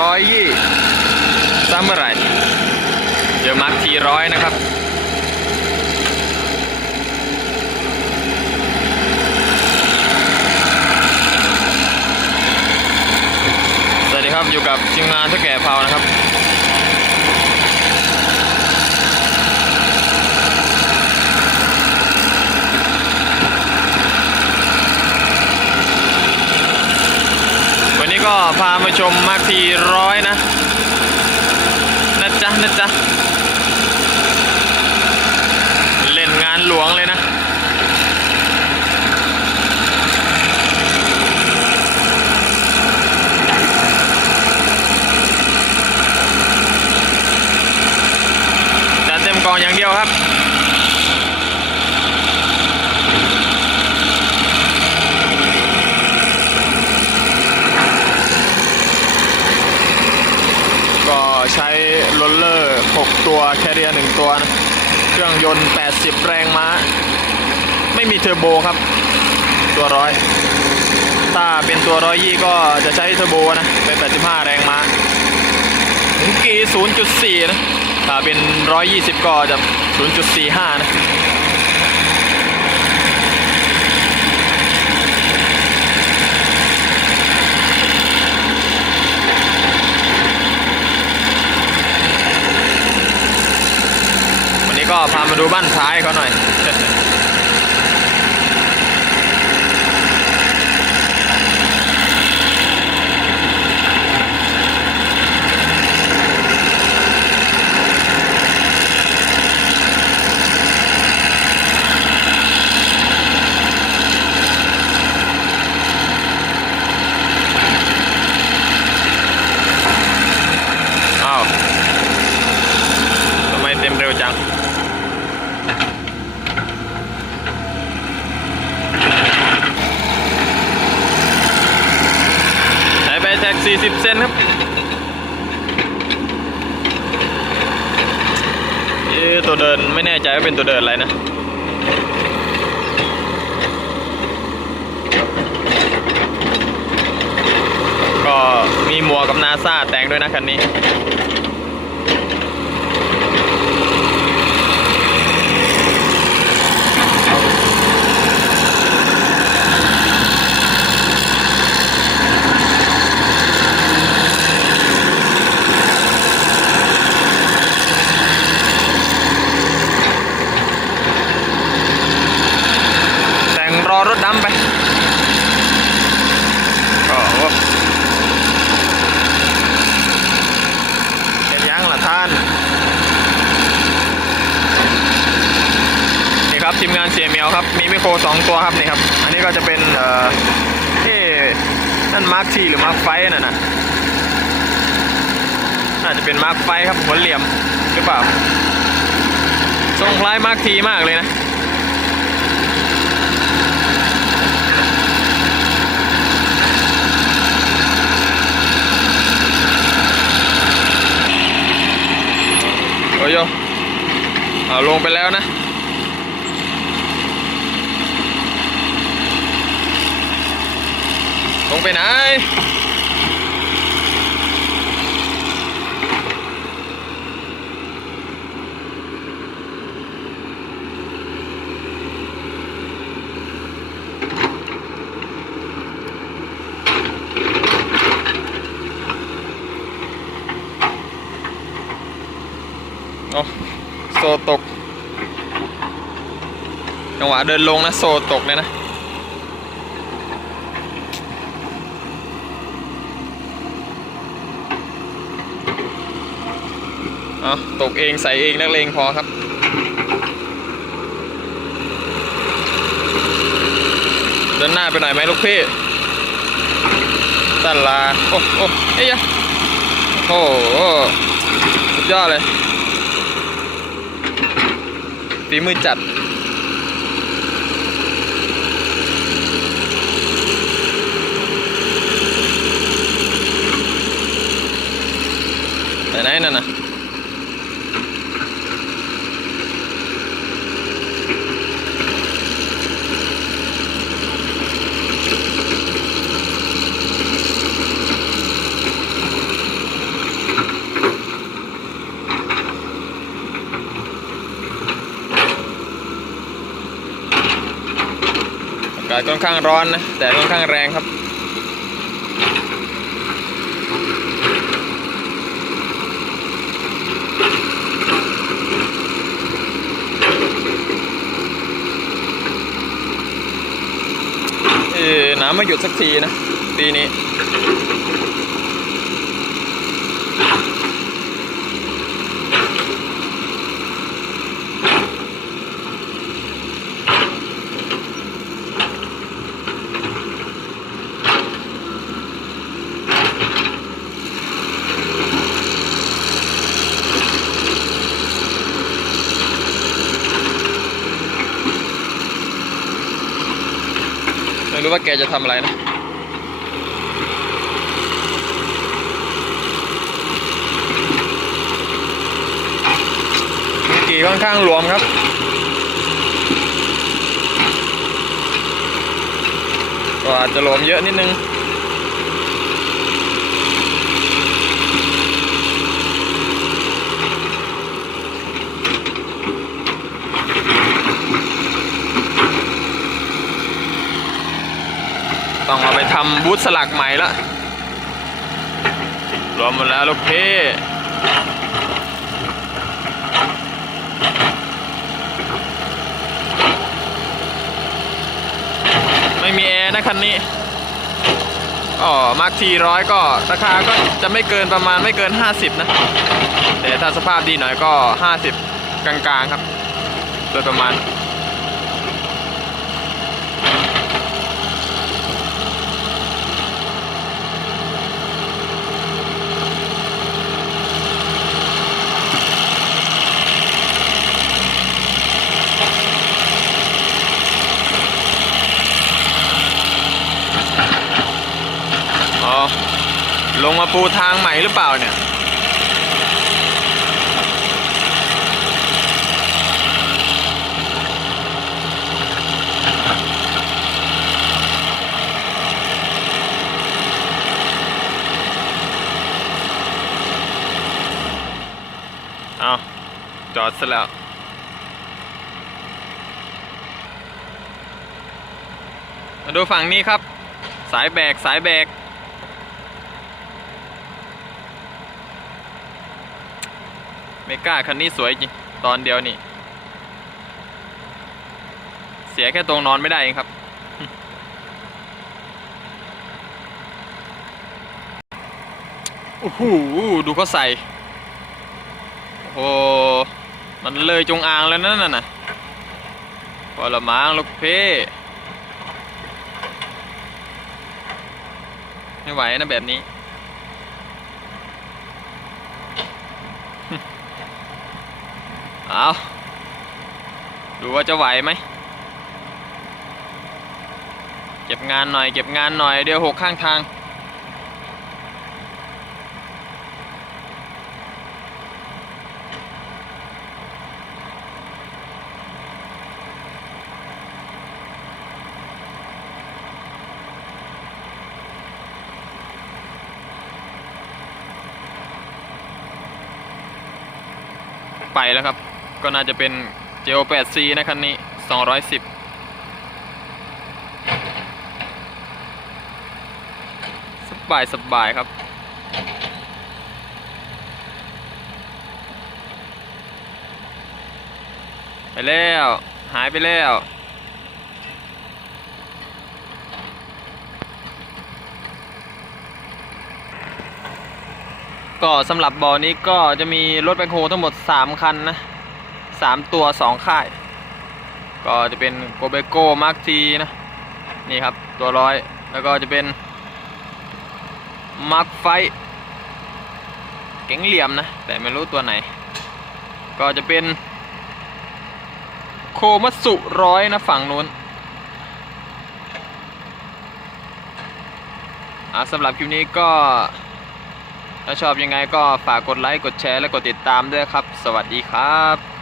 ร้อยยี่ซัมเมอร์ไรเยอมาร์คทีร้อยนะครับ สวัสดีครับอยู่กับทีมงานท่าแก่เผานะครับ ก็พามาชมมาทีร้อยนะนะจ๊ะนะจ๊ะเล่นงานหลวงเลยนะ จัดเต็มกองอย่างเดียวครับ ก็ใช้ โรลเลอร์ 6 ตัว แคเรีย1ตัวนะเครื่องยนต์ 80 แรงม้า ไม่มีเทอร์โบครับ ตัวร้อยถ้าเป็นตัวร้อยยี่ก็จะใช้เทอร์โบนะ เป็น 85 แรงม้าถึงกี0.4 นะ ถ้าเป็น 120 ก็จะ 0.45 นะ วันนี้ก็พามา ดูบ้านท้ายเขาหน่อย อ้าวทำไมเต็มเร็วจัง ใช้ไปแท็ก 40 เซนครับเอตัวเดินไม่แน่ใจว่าเป็นตัวเดินอะไรนะก็มีหมวกกับนาซาแต่งด้วยนะคันนี้ แต่งรอรถดำไป ก็โอ้เป็นยังล่ะท่าน นี่ครับ ทีมงานเสียเมียวครับ มีไมโครสองตัวครับนี่ครับ อันนี้ก็จะเป็นเอ่อเอ๊ะนั่นมาร์คทีหรือมาร์คไฟน่ะนะน่าจะเป็นมาร์คไฟครับหัวเหลี่ยมหรือเปล่าทรงคล้ายมาร์คทีมากเลยนะโอ้ยโยเอาลงไปแล้วนะ งไปไหนโอ้โซตก จังหวะเดินลงนะ โซตกเลยนะ เอาตกเองใส่เองนักเลงพอครับ เดินหน้าไปหน่อยไหมลูกพี่ตันลา โอ้โอ้เอ้ยโอ้โหสุดยอดเลยฝีมือจัดไหนไหนนั่นน่ะากาศค่อนข้างร้อนนะแต่ค่อนข้างแรงครับ เออน้ำไม่หยุดสักทีนะ ปีนี้ ไม่รู้ว่าแกจะทำอะไรนะกี่ค่อนข้างหลวมครับก็อาจจะหลวมเยอะนิดนึง ต้องเอาไปทำบูธสลักใหม่ละรวมหมดแล้วลูกพี่ไม่มีแอร์นะคันนี้อ๋อมาร์คทีร้อยก็ราคาก็จะไม่เกินประมาณไม่เกิน 50 นะ แต่ถ้าสภาพดีหน่อยก็ 50 กลางๆครับ โดยประมาณ งมาปูทางใหม่หรือเปล่าเนี่ย เอาจอดซะแล้วมาดูฝั่งนี้ครับ สายแบกสายแบก เมกาคันนี้สวยจริง ตอนเดียวนี่ เสียแค่ตรงนอนไม่ได้เองครับ โอ้โห ดูเขาใส่ โอ้มันเลยจงอางแล้วนั่นน่ะพอละมังลูกเพ่ไม่ไหวนะแบบนี้ เอาดูว่าจะไหวไหม เก็บงานหน่อย เก็บงานหน่อย เดี๋ยวหกข้างทาง ไปแล้วครับ ก็น่าจะเป็น J8C นะคันนี้ 210สบายสบายครับ ไปแล้ว หายไปแล้ว ก็สำหรับบ่อนี้ก็จะมีรถแบคโฮทั้งหมด 3 คันนะ 3ตัว2ค่าย ก็จะเป็นโกเบโก้มาร์คทีนะ นี่ครับตัวร้อยแล้วก็จะเป็นมาร์คไฟเก๋งเหลี่ยมนะ แต่ไม่รู้ตัวไหน ก็จะเป็นโคมัสุร้อยนะฝั่งนู้นอ่าสำหรับคลิปนี้ก็ ถ้าชอบยังไงก็ฝากกดไลค์ กดแชร์ และกดติดตามด้วยครับ สวัสดีครับ